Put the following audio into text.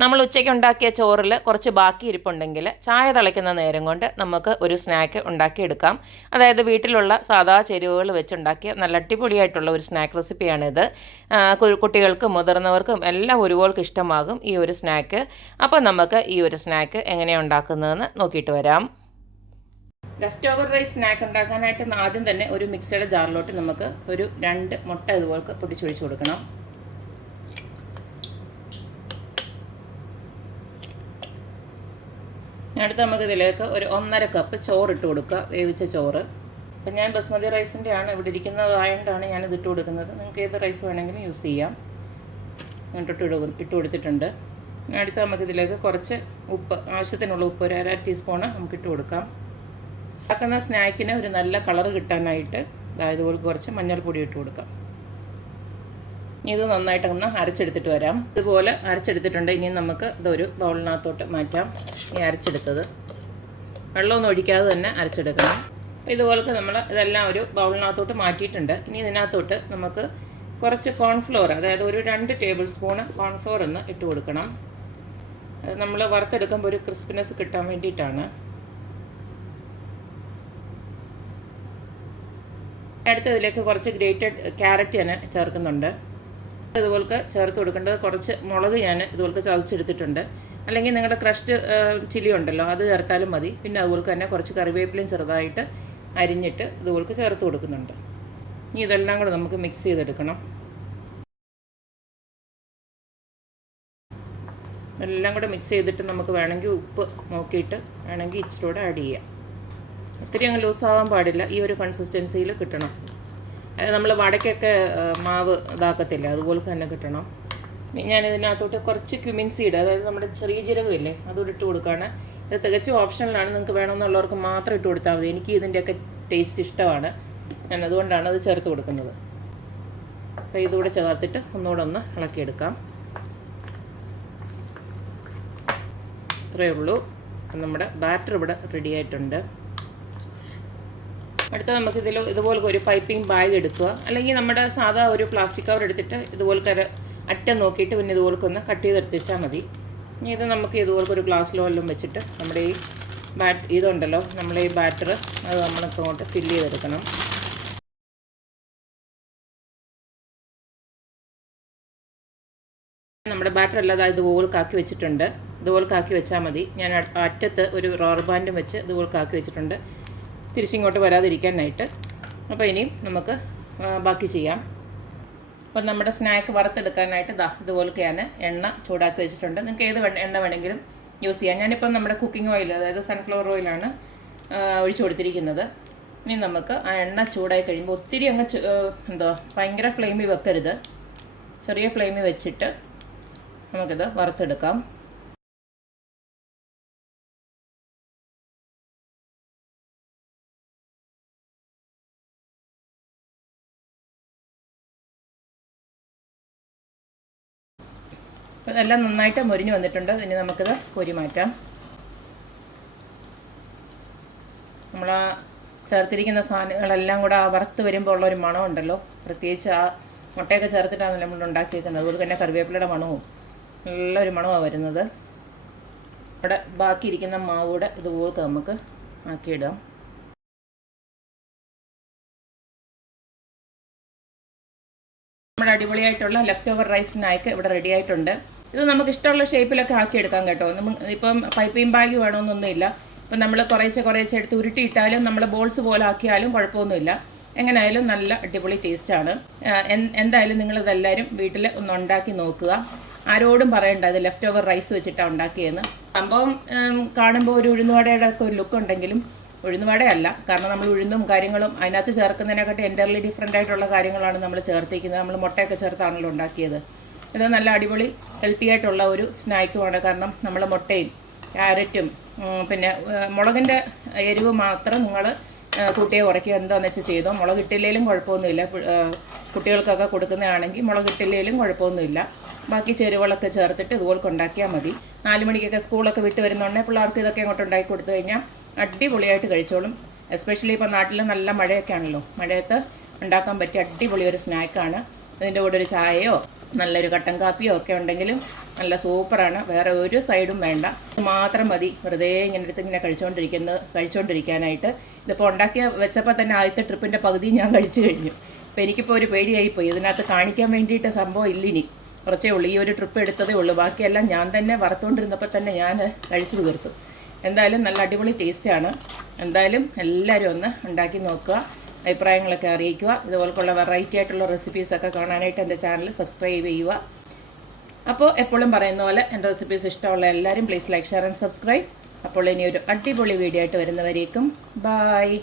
നമ്മൾ ഉച്ചയ്ക്ക് ഉണ്ടാക്കിയ ചോറിൽ കുറച്ച് ബാക്കി ഇരിപ്പുണ്ടെങ്കിൽ ചായ തിളയ്ക്കുന്ന നേരം കൊണ്ട് നമുക്ക് ഒരു സ്നാക്ക് ഉണ്ടാക്കിയെടുക്കാം. അതായത് വീട്ടിലുള്ള സാധാ ചേരുവകൾ വെച്ചുണ്ടാക്കിയ നല്ല അടിപൊളിയായിട്ടുള്ള ഒരു സ്നാക്ക് റെസിപ്പിയാണിത്. കുട്ടികൾക്കും മുതിർന്നവർക്കും എല്ലാം ഒരുപോലെ ഇഷ്ടമാകും ഈ ഒരു സ്നാക്ക്. അപ്പോൾ നമുക്ക് ഈ ഒരു സ്നാക്ക് എങ്ങനെയാണ് ഉണ്ടാക്കുന്നതെന്ന് നോക്കിയിട്ട് വരാം. ലെഫ്റ്റ് ഓവർ റൈസ് സ്നാക്ക് ഉണ്ടാക്കാനായിട്ട് ആദ്യം തന്നെ ഒരു മിക്സിയുടെ ജാറിലോട്ട് നമുക്ക് ഒരു രണ്ട് മുട്ട ഇതുപോലെ പൊട്ടിച്ചൊഴിച്ച് കൊടുക്കണം. അടുത്ത് നമുക്ക് ഇതിലേക്ക് ഒരു ഒന്നര കപ്പ് ചോറ് ഇട്ട് കൊടുക്കുക. വേവിച്ച ചോറ്. അപ്പം ഞാൻ ബസ്മതി റൈസിന്റെ ആണ് ഇവിടെ ഇരിക്കുന്നതായതുകൊണ്ടാണ് ഞാൻ ഇത് ഇട്ട് കൊടുക്കുന്നത്. നിങ്ങൾക്ക് ഏത് റൈസ് വേണമെങ്കിലും യൂസ് ചെയ്യാം. എന്നിട്ട് ഇട്ട് കൊടു- ഇട്ട് കൊടുത്തിട്ടുണ്ട്. അടുത്ത് നമുക്ക് ഇതിലേക്ക് കുറച്ച് ഉപ്പ് ആവശ്യത്തിനുള്ള ഉപ്പ് ഒരു അര ടീസ്പൂണ് നമുക്ക് ഇട്ട് കൊടുക്കാം. ഉണ്ടാക്കുന്ന സ്നാക്കിന് ഒരു നല്ല കളർ കിട്ടാനായിട്ട് അതായത് കുറച്ച് മഞ്ഞൾപ്പൊടി ഇട്ട് കൊടുക്കാം. ഇത് നന്നായിട്ടൊന്ന് അരച്ചെടുത്തിട്ട് വരാം. ഇതുപോലെ അരച്ചെടുത്തിട്ടുണ്ട്. ഇനി നമുക്ക് ഇതൊരു ബൗളിനകത്തോട്ട് മാറ്റാം. ഈ അരച്ചെടുത്തത്. വെള്ളമൊന്നും ഒഴിക്കാതെ തന്നെ അരച്ചെടുക്കണം. അപ്പോൾ ഇതുപോലൊക്കെ നമ്മൾ ഇതെല്ലാം ഒരു ബൗളിനകത്തോട്ട് മാറ്റിയിട്ടുണ്ട്. ഇനി ഇതിനകത്തോട്ട് നമുക്ക് കുറച്ച് കോൺഫ്ലോർ അതായത് ഒരു രണ്ട് ടേബിൾ സ്പൂണ് കോൺഫ്ലോർ ഒന്ന് ഇട്ട് കൊടുക്കണം. അത് നമ്മൾ വറുത്തെടുക്കുമ്പോൾ ഒരു ക്രിസ്പിനെസ് കിട്ടാൻ വേണ്ടിയിട്ടാണ്. അടുത്തതിലേക്ക് കുറച്ച് ഗ്രേറ്റഡ് ക്യാരറ്റ് ഞാൻ ചേർക്കുന്നുണ്ട്. ഇതുപോലൊക്കെ ചേർത്ത് കൊടുക്കേണ്ടത് കുറച്ച് മുളക് ഞാൻ ഇതുപോലെ ചതച്ചെടുത്തിട്ടുണ്ട്. അല്ലെങ്കിൽ നിങ്ങളുടെ ക്രഷ്ഡ് ചില്ലി ഉണ്ടല്ലോ അത് ചേർത്താലും മതി. പിന്നെ അതുപോലെ തന്നെ കുറച്ച് കറിവേപ്പിലയും ചെറുതായിട്ട് അരിഞ്ഞിട്ട് ഇതുപോലെ ചേർത്ത് കൊടുക്കുന്നുണ്ട്. ഇനി ഇതെല്ലാം കൂടെ നമുക്ക് മിക്സ് ചെയ്തെടുക്കണം. എല്ലാം കൂടെ മിക്സ് ചെയ്തിട്ട് നമുക്ക് വേണമെങ്കിൽ ഉപ്പ് നോക്കിയിട്ട് വേണമെങ്കിൽ ഇച്ചിരി കൂടെ ആഡ് ചെയ്യാം. ഒത്തിരി അങ്ങ് ലൂസ് ആവാൻ പാടില്ല. ഈ ഒരു കൺസിസ്റ്റൻസിയിൽ കിട്ടണം. നമ്മൾ വടക്കൊക്കെ മാവ് ഇതാക്കത്തില്ല? അതുപോലെ തന്നെ കിട്ടണം. ഞാൻ ഇതിനകത്തോട്ട് കുറച്ച് ക്യുമിൻ സീഡ് അതായത് നമ്മുടെ ചെറിയ ജീരകമില്ലേ അതുകൂടെ ഇട്ട് കൊടുക്കുകയാണ് ഇത് തികച്ചും ഓപ്ഷണലാണ്. നിങ്ങൾക്ക് വേണമെന്നുള്ളവർക്ക് മാത്രം ഇട്ട് കൊടുത്താൽ മതി. എനിക്ക് ഇതിന്റെയൊക്കെ ടേസ്റ്റ് ഇഷ്ടമാണ്. ഞാൻ അതുകൊണ്ടാണ് അത് ചേർത്ത് കൊടുക്കുന്നത്. അപ്പോൾ ഇതുകൂടെ ചേർത്തിട്ട് ഒന്നുകൂടെ ഒന്ന് ഇളക്കിയെടുക്കാം. ഇത്രയേ ഉള്ളൂ. നമ്മുടെ ബാറ്റർ ഇവിടെ റെഡി ആയിട്ടുണ്ട്. അടുത്ത നമുക്ക് ഇതിൽ ഇതുപോലെ ഒരു പൈപ്പിംഗ് ബാഗ് എടുക്കുക. അല്ലെങ്കിൽ നമ്മുടെ സാധാ ഒരു പ്ലാസ്റ്റിക് കവർ എടുത്തിട്ട് ഇതുപോലെ കര അറ്റം നോക്കിയിട്ട് പിന്നെ ഇതുപോലെ ഒന്ന് കട്ട് ചെയ്തെടുത്തിച്ചാൽ മതി. ഇനി ഇത് നമുക്ക് ഇതുപോലെ ഒരു ഗ്ലാസ്സിലോ എല്ലാം വെച്ചിട്ട് നമ്മുടെ ഈ ബാറ്റ് ഇതുണ്ടല്ലോ നമ്മളെ ഈ ബാറ്റർ അത് നമ്മൾക്ക് അങ്ങോട്ട് ഫില്ല് ചെയ്തെടുക്കണം. നമ്മുടെ ബാറ്റർ അല്ലാതെ ഇതുപോലെ കാക്കി വെച്ചിട്ടുണ്ട്. ഇതുപോലെ കാക്കി വെച്ചാൽ മതി. ഞാൻ അറ്റത്ത് ഒരു റോർ ബാൻഡും വെച്ച് ഇതുപോലെ കാക്കി വെച്ചിട്ടുണ്ട്. തിരിച്ചിങ്ങോട്ട് വരാതിരിക്കാനായിട്ട് അപ്പോൾ ഇനിയും നമുക്ക് ബാക്കി ചെയ്യാം. അപ്പം നമ്മുടെ സ്നാക്ക് വറുത്തെടുക്കാനായിട്ട് ദാ ഇതുപോലൊക്കെ ഞാൻ എണ്ണ ചൂടാക്കി വെച്ചിട്ടുണ്ട്. നിങ്ങൾക്ക് ഏത് എണ്ണ വേണമെങ്കിലും യൂസ് ചെയ്യാം. ഞാനിപ്പം നമ്മുടെ കുക്കിംഗ് ഓയിൽ അതായത് സൺഫ്ലവർ ഓയിലാണ് ഒഴിച്ചു കൊടുത്തിരിക്കുന്നത്. ഇനി നമുക്ക് ആ എണ്ണ ചൂടായി കഴിയുമ്പോൾ ഒത്തിരി അങ്ങ് എന്താ ഭയങ്കര ഫ്ലെയിമിൽ വെക്കരുത്. ചെറിയ ഫ്ലെയിമിൽ വെച്ചിട്ട് നമുക്കിത് വറുത്തെടുക്കാം. അപ്പോൾ എല്ലാം നന്നായിട്ട് മൊരിഞ്ഞ് വന്നിട്ടുണ്ട്. ഇനി നമുക്കിത് കോരി മാറ്റാം. നമ്മൾ ചേർത്തിരിക്കുന്ന സാധനങ്ങളെല്ലാം കൂടെ ആ വറുത്ത് വരുമ്പോൾ ഉള്ളൊരു മണമുണ്ടല്ലോ പ്രത്യേകിച്ച് ആ മുട്ടയൊക്കെ ചേർത്തിട്ടാണ് നമ്മൾ ഉണ്ടാക്കിയിരിക്കുന്നത് അതുപോലെ തന്നെ കറിവേപ്പിലയുടെ മണവും നല്ലൊരു മണമാണ് വരുന്നത്. ഇവിടെ ബാക്കിയിരിക്കുന്ന മാവ് കൂടെ ഇതുപോലത്തെ നമുക്ക് ആക്കിയിടാം. നമ്മുടെ അടിപൊളിയായിട്ടുള്ള ലെഫ്റ്റ് ഓവർ റൈസ് സ്നാക്ക് ഇവിടെ റെഡി ആയിട്ടുണ്ട്. ഇത് നമുക്ക് ഇഷ്ടമുള്ള ഷേപ്പിലൊക്കെ ആക്കി ആക്കിയെടുക്കാം കേട്ടോ ഇപ്പം പൈപ്പിംഗ് ബാഗ് വേണമെന്നൊന്നുമില്ല ഇപ്പം നമ്മൾ കുറേശ്ശെ കുറേശ്ശെ എടുത്ത് ഉരുട്ടിയിട്ടാലും നമ്മൾ ബോൾസ് പോലെ ആക്കിയാലും കുഴപ്പമൊന്നുമില്ല. എങ്ങനെയായാലും നല്ല അടിപൊളി ടേസ്റ്റാണ് എന്തായാലും നിങ്ങളിതെല്ലാവരും വീട്ടിൽ ഒന്ന് ഉണ്ടാക്കി നോക്കുക. ആരോടും പറയണ്ട ഇത് ലെഫ്റ്റ് ഓവർ റൈസ് വെച്ചിട്ടാണ് ഉണ്ടാക്കിയതെന്ന് സംഭവം കാണുമ്പോൾ ഒരു ഉഴുന്നുവടയുടെ ഒക്കെ ഒരു ലുക്ക് ഉണ്ടെങ്കിലും ഉഴുന്നുവടയല്ല. കാരണം നമ്മൾ ഉഴുന്നും കാര്യങ്ങളും അതിനകത്ത് ചേർക്കുന്നതിനെക്കാട്ടി എന്റർലി ഡിഫറെന്റ് ആയിട്ടുള്ള കാര്യങ്ങളാണ് നമ്മൾ ചേർത്തിരിക്കുന്നത്. നമ്മൾ മുട്ടയൊക്കെ ചേർത്താണല്ലോ ഉണ്ടാക്കിയത്. ഇത് നല്ല അടിപൊളി ഹെൽത്തി ആയിട്ടുള്ള ഒരു സ്നാക്കുമാണ്. കാരണം നമ്മൾ മുട്ടയും ക്യാരറ്റും പിന്നെ മുളകിന്റെ എരിവ് മാത്രം നിങ്ങൾ കുട്ടിയെ ഉറക്കുക എന്താണെന്ന് വെച്ചാൽ ചെയ്തോ? മുളക് ഇട്ടില്ലെങ്കിലും കുഴപ്പമൊന്നുമില്ല. കുട്ടികൾക്കൊക്കെ കൊടുക്കുന്നതാണെങ്കിൽ മുളക് ഇട്ടില്ലെങ്കിലും കുഴപ്പമൊന്നുമില്ല. ബാക്കി ചേരുവകളൊക്കെ ചേർത്തിട്ട് ഇതുപോലെ ഉണ്ടാക്കിയാൽ മതി. നാല് മണിക്കൊക്കെ സ്കൂളൊക്കെ വിട്ട് വരുന്നുണ്ടെങ്കിൽ പിള്ളേർക്ക് ഇതൊക്കെ അങ്ങോട്ട് ഉണ്ടാക്കി കൊടുത്തു കഴിഞ്ഞാൽ അടിപൊളിയായിട്ട് കഴിച്ചോളും. എസ്പെഷ്യലി ഇപ്പോൾ നാട്ടിൽ നല്ല മഴയൊക്കെ ആണല്ലോ. മഴയത്ത് ഉണ്ടാക്കാൻ പറ്റിയ അടിപൊളി ഒരു സ്നാക്കാണ്. ഇതിന്റെ കൂടെ ഒരു ചായയോ നല്ലൊരു കട്ടൻ കാപ്പിയോ ഒക്കെ ഉണ്ടെങ്കിലും നല്ല സൂപ്പറാണ്. വേറെ ഒരു സൈഡും വേണ്ട. മാത്രം മതി. വെറുതെ ഇങ്ങനെ എടുത്ത് ഇങ്ങനെ കഴിച്ചുകൊണ്ടിരിക്കുന്നത് കഴിച്ചുകൊണ്ടിരിക്കാനായിട്ട് ഇതിപ്പോൾ ഉണ്ടാക്കിയ വെച്ചപ്പോൾ തന്നെ ആദ്യത്തെ ട്രിപ്പിന്റെ പകുതി ഞാൻ കഴിച്ചു കഴിഞ്ഞു. അപ്പോൾ എനിക്കിപ്പോൾ ഒരു പേടിയായിപ്പോയി. ഇതിനകത്ത് കാണിക്കാൻ വേണ്ടിയിട്ട് സംഭവം ഇല്ലിനി. കുറച്ചേ ഉള്ളൂ. ഈ ഒരു ട്രിപ്പ് എടുത്തതേ ഉള്ളൂ. ബാക്കിയെല്ലാം ഞാൻ തന്നെ വറുത്തുകൊണ്ടിരുന്നപ്പോൾ തന്നെ ഞാൻ കഴിച്ചു തീർത്തു. എന്തായാലും നല്ല അടിപൊളി ടേസ്റ്റാണ് എന്തായാലും എല്ലാവരും ഒന്ന് ഉണ്ടാക്കി നോക്കുക. അഭിപ്രായങ്ങളൊക്കെ അറിയിക്കുക. ഇതുപോലുള്ള വെറൈറ്റി ആയിട്ടുള്ള റെസിപ്പീസൊക്കെ കാണാനായിട്ട് എന്റെ ചാനൽ സബ്സ്ക്രൈബ് ചെയ്യുക. അപ്പോൾ എപ്പോഴും പറയുന്ന പോലെ എന്റെ റെസിപ്പീസ് ഇഷ്ടമുള്ള എല്ലാവരും please like share and subscribe അപ്പോൾ ഇനി ഒരു അടിപൊളി വീഡിയോ ആയിട്ട് വരുന്നവരേക്കും ബായ്